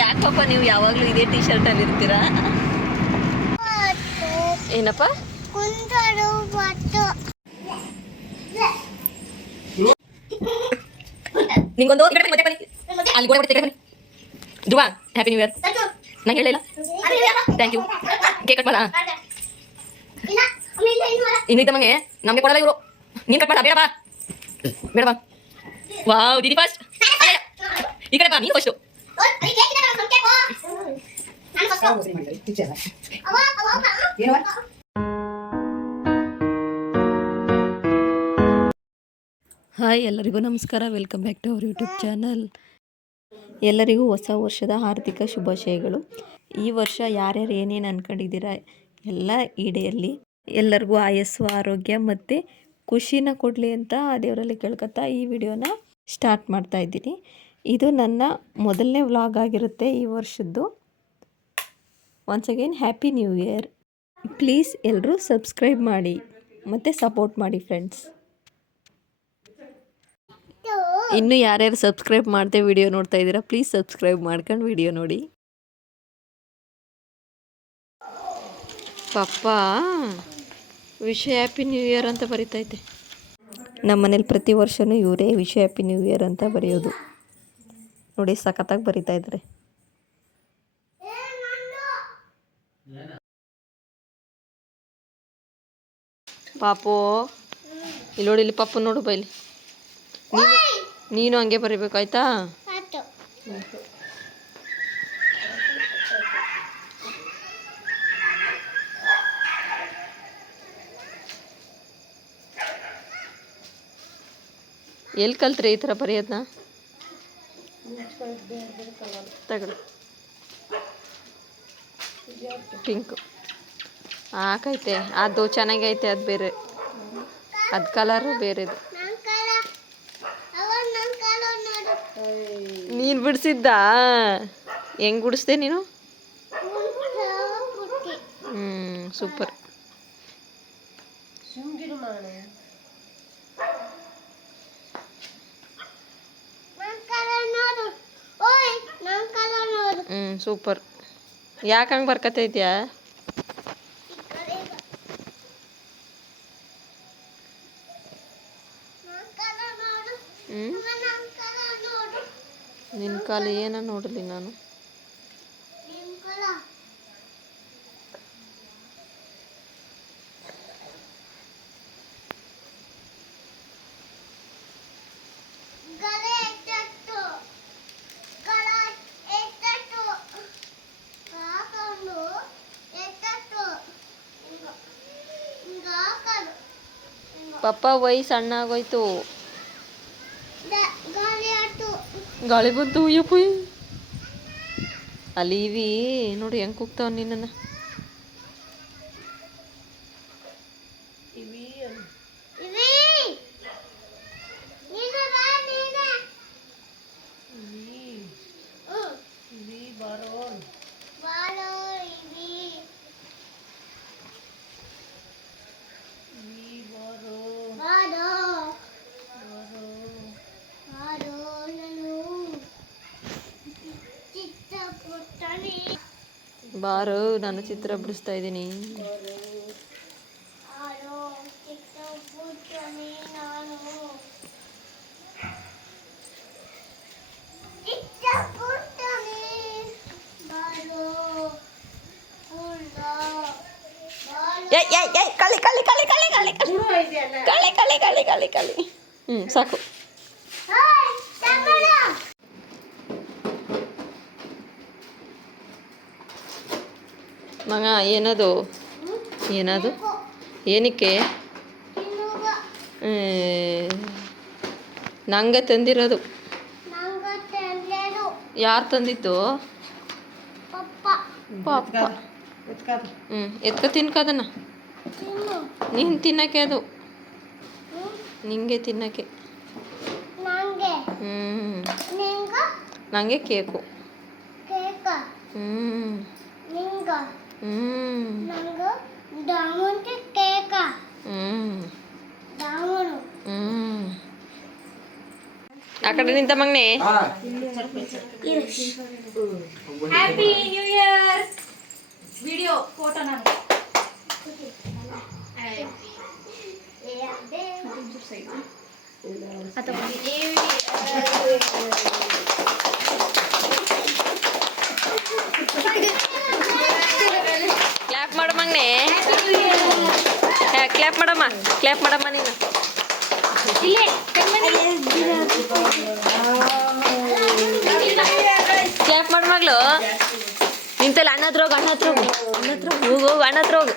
ಯಾಕಪ್ಪ ನೀವು ಯಾವಾಗಲೂ ಇದೇ ಟೀ ಶರ್ಟಲ್ಲಿ ಇರ್ತೀರಾ? ಏನಪ್ಪ? ನಿಂಗೊಂದು ಅಲ್ಲಿ ಗೋಡೆ ಬರ್ತೇನೆ ಬನ್ನಿ. Dhruva happy new year. ನಂಗೆ ಹೇಳಿಲ್ಲ. Thank you. ಕೇಕ್ ಕಟ್ ಮಾಡ. ಇನ್ನಿದ್ದ ಮಂಗೆ ನಮಗೆ ಕೊಡಲ್ಲ ಇವರು. ನೀನು ಕಟ್ ಮಾಡ. ಬೇಡವಾ ಬೇಡವಾ. ವಾವ್ ದೀದಿ ಫಸ್ಟ್. ಈ ಕಡೆ ಬಾ ನೀನು ಫಸ್ಟು. ಹಾಯ್ ಎಲ್ಲರಿಗೂ ನಮಸ್ಕಾರ. Welcome back to our YouTube channel. ಎಲ್ಲರಿಗೂ ಹೊಸ ವರ್ಷದ ಹಾರ್ದಿಕ ಶುಭಾಶಯಗಳು. ಈ ವರ್ಷ ಯಾರ್ಯಾರು ಏನೇನು ಅಂದ್ಕೊಂಡಿದ್ದೀರಾ ಎಲ್ಲ ಈಡೇರಲಿ. ಎಲ್ಲರಿಗೂ ಆಯಸ್ಸು ಆರೋಗ್ಯ ಮತ್ತು ಖುಷಿನ ಕೊಡಲಿ ಅಂತ ದೇವರಲ್ಲಿ ಕೇಳ್ಕೊತಾ ಈ ವಿಡಿಯೋನ ಸ್ಟಾರ್ಟ್ ಮಾಡ್ತಾ ಇದ್ದೀನಿ. ಇದು ನನ್ನ ಮೊದಲನೇ ವ್ಲಾಗ್ ಆಗಿರುತ್ತೆ ಈ ವರ್ಷದ್ದು. Once again happy new year. Please ಎಲ್ಲರೂ ಸಬ್ಸ್ಕ್ರೈಬ್ ಮಾಡಿ ಮತ್ತು ಸಪೋರ್ಟ್ ಮಾಡಿ ಫ್ರೆಂಡ್ಸ್. ಇನ್ನು ಯಾರ್ಯಾರು ಸಬ್ಸ್ಕ್ರೈಬ್ ಮಾಡದೆ ವಿಡಿಯೋ ನೋಡ್ತಾ ಇದ್ದೀರಾ ಪ್ಲೀಸ್ ಸಬ್ಸ್ಕ್ರೈಬ್ ಮಾಡ್ಕೊಂಡು ವಿಡಿಯೋ ನೋಡಿ. ಪಪ್ಪ ವಿಶ್ ಹ್ಯಾಪಿ ನ್ಯೂ ಇಯರ್ ಅಂತ ಬರೀತೈತೆ. ನಮ್ಮ ಮನೇಲಿ ಪ್ರತಿ ವರ್ಷವೂ ಇವರೇ ವಿಶ್ ಹ್ಯಾಪಿ ನ್ಯೂ ಇಯರ್ ಅಂತ ಬರೆಯೋದು. ನೋಡಿ ಸಖತ್ತಾಗಿ ಬರಿತಾ ಇದ್ದಾರೆ. ಪಾಪು ಇಲ್ಲಿ ನೋಡಿ, ಇಲ್ಲಿ ಪಪ್ಪು ನೋಡು ಬೈಲಿ. ನೀನು ಹಂಗೆ ಬರಿಬೇಕಾಯ್ತಾ? ಎಲ್ಲಿ ಕಲ್ತ್ರಿ ಈ ಥರ ಬರೆಯೋದನ್ನ? ತಗೊಳ್ಳಿ ಪಿಂಕು ಹಾಕೈತೆ. ಅದು ಚೆನ್ನಾಗೈತೆ, ಅದು ಬೇರೆ, ಅದು ಕಲರು ಬೇರೆದು. ನೀನು ಬಿಡಿಸಿದ್ದ? ಹೆಂಗೆ ಬಿಡಿಸ್ದೆ ನೀನು? ಸೂಪರ್. ಸೂಪರ್. ಯಾಕೆ ಹಂಗೆ ಬರ್ಕತೈತ್ಯಾ? ನಿನ್ನ ಕಾಲು ಏನ ನೋಡಲಿ ನಾನು. ಪಪ್ಪ ವಯಸ್ಸು ಸಣ್ಣ ಆಗೋಯ್ತು. ಗಾಳಿ ಬಂತು. ಯಪ್ಪು ಅಲ್ಲಿ ಇವಿ ನೋಡಿ ಹೆಂಗೆ ಕೂಗ್ತಾವ ನಿನ್ನನ್ನು. ಬಾರು ನಾನು ಚಿತ್ರ ಬಿಡಿಸ್ತಾ ಇದ್ದೀನಿ. ಕಳಿ ಸಾಕು. ಮಗ ಏನದು ಏನದು ಏನಕ್ಕೆ? ನಂಗೆ ತಂದಿರೋದು. ಯಾರು ತಂದಿದ್ದು? ಪಾಪ. ಎತ್ಕ ತಿನ್ಕದನ್ನ. ನೀನು ತಿನ್ನಕ್ಕೆ, ಅದು ನಿಂಗೆ ತಿನ್ನಕ್ಕೆ. ನನಗೆ ಕೇಕು. ಆ ಕಡೆ ನಿಂತ ಮಗ್ನೆ. Happy new year video photo ನಾನು ಕ್ಲಾಪ್ ಮಾಡು ಮಗ್ನೆ. ಕ್ಲಾಪ್ ಮಾಡಮ್ಮ, ಕ್ಲಾಪ್ ಮಾಡಮ್ಮ ನೀನು. ಇಲ್ಲೇ ಕ್ಲಾಪ್ ಮಾಡು ಮಗಳು. ನಿಂತಲ್ಲ ಅಣ್ಣ ಹತ್ರ ಹೋಗು, ಅಣ್ಣ ಹತ್ರ ಹೋಗು, ಹೋಗು ಅಣ್ಣ ಹತ್ರ ಹೋಗು.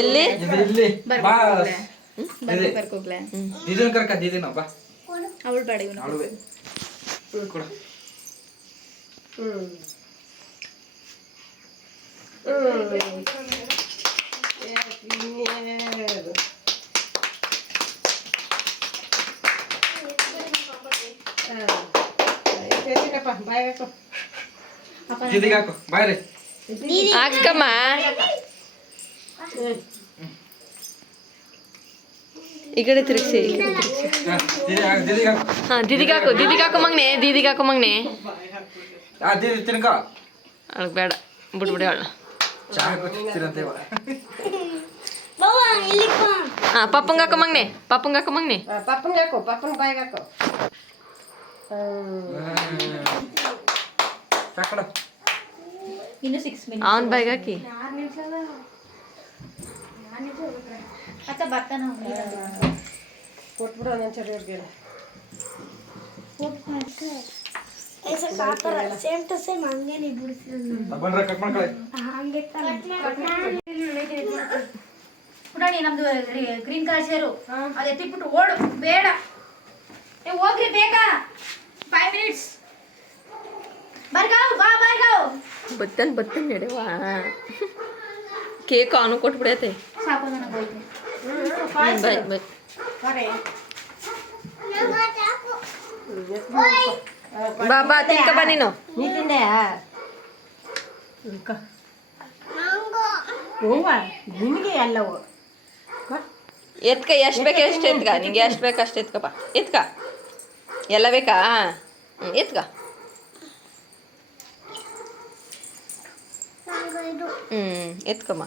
ಎಲ್ಲಿ ಬರ್ಕೋಗ್ಲೆ ಅವಳು ಬೇಡ ಇವನು ಅಕ್ಕಮ್ಮ ಈ ಕಡೆ ತಿರುಗಿಸಿ. ಹಾ ದೀದಿಗಾಕು, ದೀದಿಗಾಕು ಮಗ್ನೆ, ದೀದಿಗಾಕು ಮಗ್ನೆ. ಅವಳಿಗೆ ಬೇಡ, ಬಿಡ್ಬಿಡಿ ಅವಳ. ಹಾ ಪಪ್ಪಂಗಾಕು ಮಗ್ನೆ, ಪಪ್ಪಂಗಾಕು ಮಗ್ನೆ. ಇನ್ನು 6 ಮಿನಿಟ್ ಅವನ ಬಾಯಿಗೆ ಹಾಕಿ. ಅತ್ತ ಬರ್ತಾನ ಸೇಮ್ ಟು ಸೇಮ್ ಹಂಗೆ ನೀವು ಪುಟಾಣಿ ನಮ್ದು ಗ್ರೀನ್ ಕಲರ್ ಸೇರು ಅದು ಎತ್ತಿಬಿಟ್ಟು ಓಡು. ಬೇಡ ಹೋಗ್ರಿ ಬೇಕಾ 5 ಮಿನಿಟ್ಸ್ ಬರ್ಗಾವ್ ಬಾ ಬರ್ಗಾವ್ ಬತ್ತನ್ ನಡೆವಾ. ಕೇಕ್ ಅವನು ಕೊಟ್ಬಿಡೈತೆ. ಸಾಕು ನನಗೆ ಹೋಯ್ತು ಬಾಯ್ ಬಾಯ್. ಬಾ ಬಾ ತಿನ್ಕ ಬಾ ನೀನು. ನಿಮಗೆ ಎಲ್ಲವು ಎತ್ಕ, ಎಷ್ಟು ಬೇಕು ಎಷ್ಟು ಎತ್ಕ, ನಿಂಗೆ ಎಷ್ಟು ಬೇಕು ಅಷ್ಟು ಎತ್ಕಪ್ಪ. ಎತ್ಕ, ಎಲ್ಲ ಬೇಕಾ? ಎತ್ಕ. ಎತ್ಕಮ್ಮ.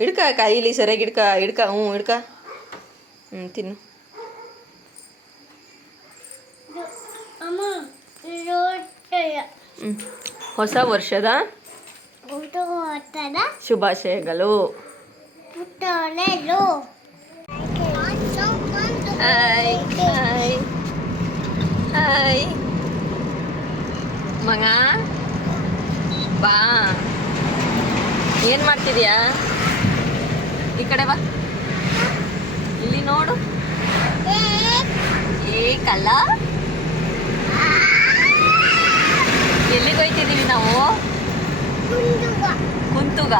ಹಿಡ್ಕ ಕೈಲಿ ಸರಿಯಾಗಿ ಹಿಡ್ಕ, ಹಿಡ್ಕ. ಹಿಡ್ಕ. ತಿನ್ನು. ಹೊಸ ವರ್ಷದ ಶುಭಾಶಯಗಳು. ಹಾಯ್ ಹಾಯ್ ಹಾಯ್ ಮಗ ಬಾ. ಏನು ಮಾಡ್ತಿದ್ಯಾ? ಈ ಕಡೆ ಬಾ, ಇಲ್ಲಿ ನೋಡು. ಕಲ್ಲ ಎಲ್ಲಿಗೆ ಹೋಯ್ತಿದ್ದೀವಿ ನಾವು? ಕುಂತುಗ.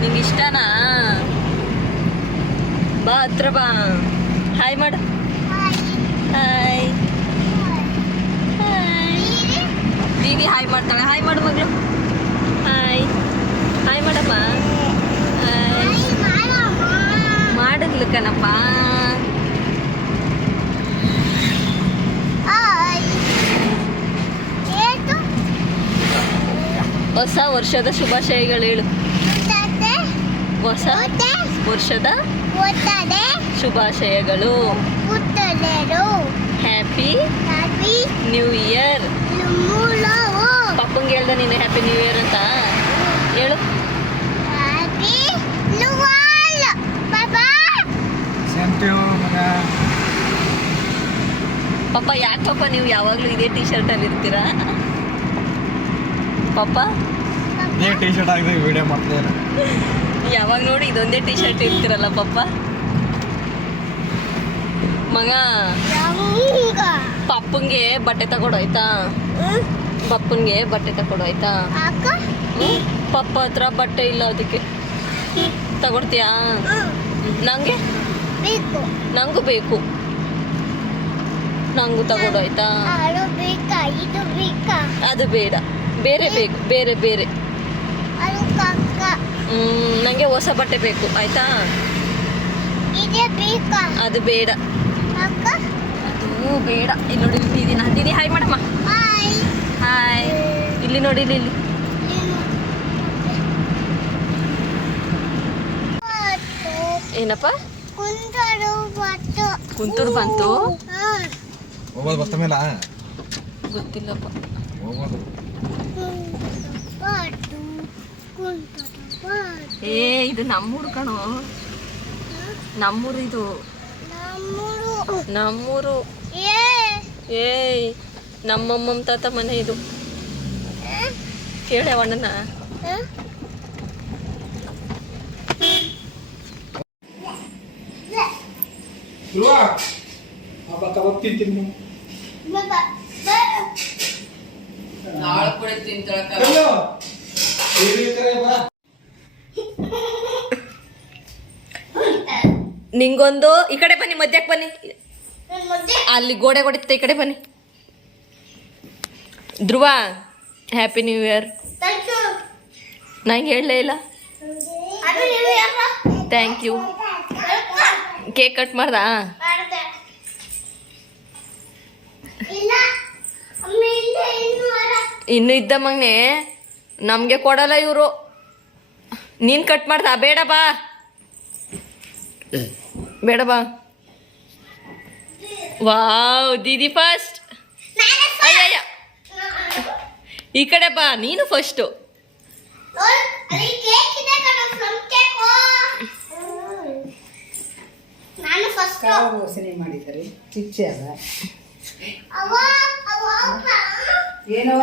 ನಿಂಗೆ ಇಷ್ಟನಾ? ಬಾ ಹತ್ರ ಬಾ. ಹಾಯ್ ಮಾಡು. Hi hi. ದೀದಿ ಹಾಯ್ ಮಾಡ್ತಾಳೆ. ಹಾಯ್ ಮಾಡು ಮಗಳು. ಹಾಯ್ ಹಾಯ್ ಮಾಡಪ್ಪ. ಹಾಯ್ ಮಾಡಿದ್ಲು ಕಣಪ್ಪ. ಹೊಸ ವರ್ಷದ ಶುಭಾಶಯಗಳು ಹೇಳು. ಹೊಸ ವರ್ಷದ ಶುಭಾಶಯಗಳು. Happy new year. ಪಪ್ಪಂಗೆ ಹೇಳ್ದ ನೀನು ಹ್ಯಾಪಿ ನ್ಯೂ ಇಯರ್ ಅಂತ ಹೇಳು. ಪಪ್ಪ ಯಾಕಪ್ಪ ನೀವು ಯಾವಾಗಲೂ ಇದೇ ಟೀ ಶರ್ಟಲ್ಲಿ ಇರ್ತೀರಾ? ಪಾಪ ಟೀ ಶರ್ಟ್ ಹಾಕಿದ್ರೆ ವಿಡಿಯೋ ಮಾಡ್ತಾರೆ. ಯಾವಾಗ ನೋಡಿ ಇದೊಂದೇ ಟೀ ಶರ್ಟ್ ಇರ್ತೀರಲ್ಲ ಪಪ್ಪ. ಮಗ ಪಪ್ಪಂಗೆ ಬಟ್ಟೆ ತಗೊಡು ಆಯ್ತಾ? ಪಪ್ಪನ್ಗೆ ಬಟ್ಟೆ ತಗೊಡು ಆಯ್ತಾ? ಪಪ್ಪ ಹತ್ರ ಬಟ್ಟೆ ಇಲ್ಲ, ಅದಕ್ಕೆ ತಗೊಡ್ತೀಯಾ? ನಂಗೆ ನಂಗೂ ಬೇಕು. ನಂಗೂ ತಗೊಡು ಆಯ್ತಾ? ಅದು ಬೇಡ, ಬೇರೆ ಬೇಕು. ಬೇರೆ ಬೇರೆ ನನಗೆ ಹೊಸ ಬಟ್ಟೆ ಬೇಕು ಆಯಿತಾ. ಅದು ಬೇಡ, ಅದು ಬೇಡ. ಇಲ್ಲಿ ನೋಡಿ ದೀದಿನ. ದೀದಿ ಹಾಯ್ ಮಾಡಮ್ಮ. ಹಾಯ್. ಇಲ್ಲಿ ನೋಡಿ, ಇಲ್ಲಿ ಏನಪ್ಪ ಕುಂತೂರು ಬಂತು. ಹೋಗೋದು ಬಸ್ತ ಮೇಲೆ ಗೊತ್ತಿಲ್ಲಪ್ಪ. ಹೋಗೋದು. ಏ ಇದು ನಮ್ಮೂರು ಕಣೋ, ನಮ್ಮೂರು ಇದು, ನಮ್ಮೂರು. ಏಯ್ ನಮ್ಮಮ್ಮಮ್ಮ ತಾತ ಮನೆ ಇದು. ಕೇಳವಣ್ಣನ. ನಿಂಗೊಂದು ಈ ಕಡೆ ಬನ್ನಿ, ಮಧ್ಯಕ್ಕೆ ಬನ್ನಿ. ಅಲ್ಲಿ ಗೋಡೆ ಹೊಡಿತ, ಈ ಕಡೆ ಬನ್ನಿ. Dhruva happy new year. ನಂಗೆ ಹೇಳಲೇ ಇಲ್ಲ. Thank you. ಕೇಕ್ ಕಟ್ ಮಾಡ್ದಾ? ಇನ್ನು ಇದ್ದ ಮಗನೆ ನಮಗೆ ಕೊಡಲ್ಲ ಇವರು. ನೀನು ಕಟ್ ಮಾಡ್ದಾ? ಬೇಡ ಬಾ, ಬೇಡ ಬಾ. ವಾವ್, ದೀದಿ ಫಸ್ಟ್. ಅಯ್ಯಯ್ಯ, ಈ ಕಡೆ ಬಾ, ನೀನು ಫಸ್ಟು. ಮಾಡಿದ್ದಾರೆ ಚಿಚ್ಚೆ ಅದ ಏನವ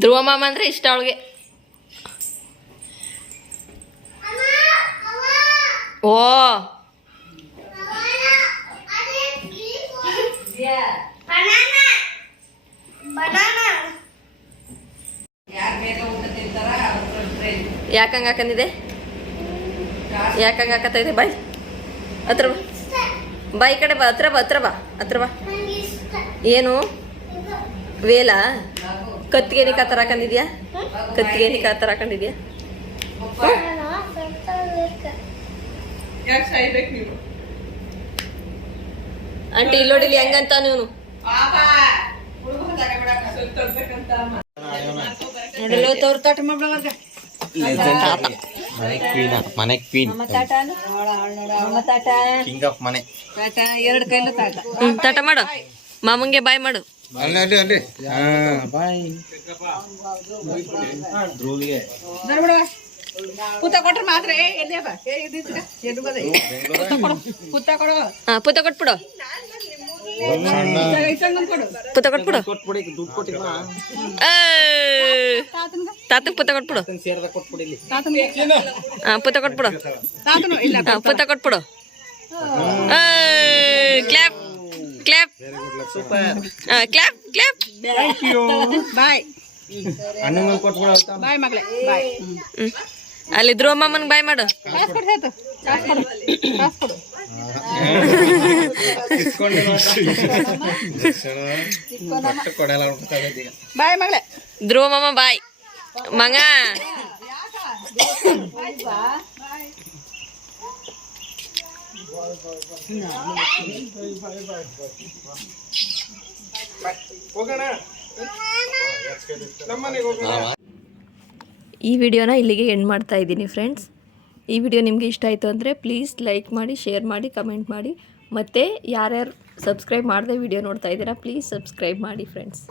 ಧ್ರುವ ಮಾಮ ಅಂದ್ರೆ ಇಷ್ಟ ಅವಳಿಗೆ. ಓ ಯಾಕಂಗ ಹಾಕಂದಿದೆ? ಯಾಕಂಗ ಹಾಕತ್ತಾ ಇದೆ? ಬಾಯ್ ಹತ್ರ ಬಾ, ಬಾ ಈ ಕಡೆ ಬಾ, ಹತ್ರ ಬಾ, ಹತ್ರ ಬಾ, ಹತ್ರ ಬಾ. ಏನು ವೇಲ? ಕತ್ತಿಗೆನಿಕ ಆ ಥರ ಹಾಕೊಂಡಿದ್ಯಾ? ಕತ್ತಿಗೆನಿಕ ಆ ಥರ ಹಾಕೊಂಡಿದ್ಯಾ? ಆಂಟಿ ಇಲ್ಲಿ ನೋಡಿಲಿ ಹೆಂಗಂತ ನೀವು. ನೋಡಲ್ಲ ತೋರ್ ತೋಟ ಮಾಡ್ಬಿಡೋರ್ಗ. ಮನೆ ಕ್ವೀನ್, ತಾಟ ಕಿಂಗ್ ಆಫ್ ಮನೆ. ಎರಡು ಕೈಲು ತಾಟ ತಾಟ ಮಾಡು, ಮಾಮಂಗೆ ಬಾಯ್ ಮಾಡು. ಅಲ್ಲಿ ಅಲ್ಲಿ ಅಲ್ಲಿ ಬಾಯ್. ಧ್ರುವಿಗೆ ಪುತ್ತ ಕೊಟ್ರೆ ಮಾತ್ರ ಪುತ್ತ ಕೊಡು, ಪುತ್ತ ಕೊಟ್ಬಿಡು, ಪುತ್ತ ಕೊಟ್ಬಿಡು. ತಾತಕ್ ಪುತ್ತ ಕೊಟ್ಬಿಡು, ಪುತ್ತ ಕೊಟ್ಬಿಡು, ಪುತ್ತ ಕೊಟ್ಬಿಡು. Clap clap clap clap. Bye ಅಣ್ಣಂಗೆ ಕೊಟ್ಬಿಡು. ಬಾಯ್ ಮಗಳೇ ಬಾಯ್. ಅಲ್ಲಿ ಧ್ರುವ ಮಾಮನ್ಗೆ ಬಾಯ್ ಮಾಡು. ಕಾಸು ಕೊಡು ಸಾಯ್ತು, ಕಾಸು ಕೊಡು, ಕಾಸು ಕೊಡು. ಬಾಯ್ ಮಗಳೇ. ಧ್ರುವ ಮಾಮ ಬಾಯ್. ಮಂಗ ಈ ವಿಡಿಯೋನ ಇಲ್ಲಿಗೆ ಎಂಡ್ ಮಾಡ್ತಾ ಇದ್ದೀನಿ ಫ್ರೆಂಡ್ಸ್. ಈ ವಿಡಿಯೋ ನಿಮಗೆ ಇಷ್ಟ ಆಯಿತು ಅಂದರೆ ಪ್ಲೀಸ್ ಲೈಕ್ ಮಾಡಿ, ಶೇರ್ ಮಾಡಿ, ಕಮೆಂಟ್ ಮಾಡಿ. ಮತ್ತು ಯಾರ್ಯಾರು ಸಬ್ಸ್ಕ್ರೈಬ್ ಮಾಡದೆ ವಿಡಿಯೋ ನೋಡ್ತಾ ಇದ್ದೀರಾ ಪ್ಲೀಸ್ ಸಬ್ಸ್ಕ್ರೈಬ್ ಮಾಡಿ ಫ್ರೆಂಡ್ಸ್.